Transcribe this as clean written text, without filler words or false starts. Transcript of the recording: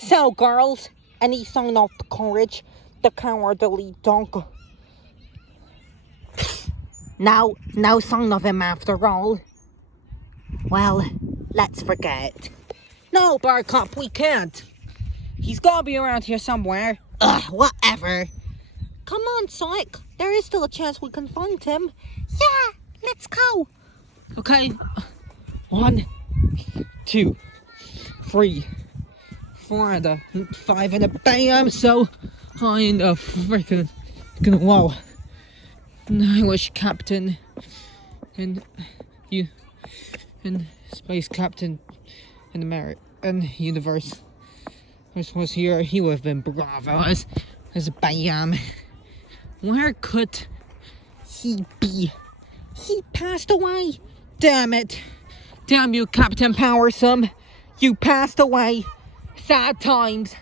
So, girls, any sign of the courage, the cowardly dog? No sign of him after all. Well, let's forget. No, Buttercup, we can't. He's gotta be around here somewhere. Ugh, whatever. Come on, Psych. There is still a chance we can find him. Yeah, let's go. Okay. 1, 2, 3, 4, and a 5, and a bam! So high in the freaking wall. And I wish Captain and you and Space Captain and the universe was here. He would have been bravo as bam. Where could he be? He passed away. Damn it. Damn you, Captain Powersome. You passed away. Sad times.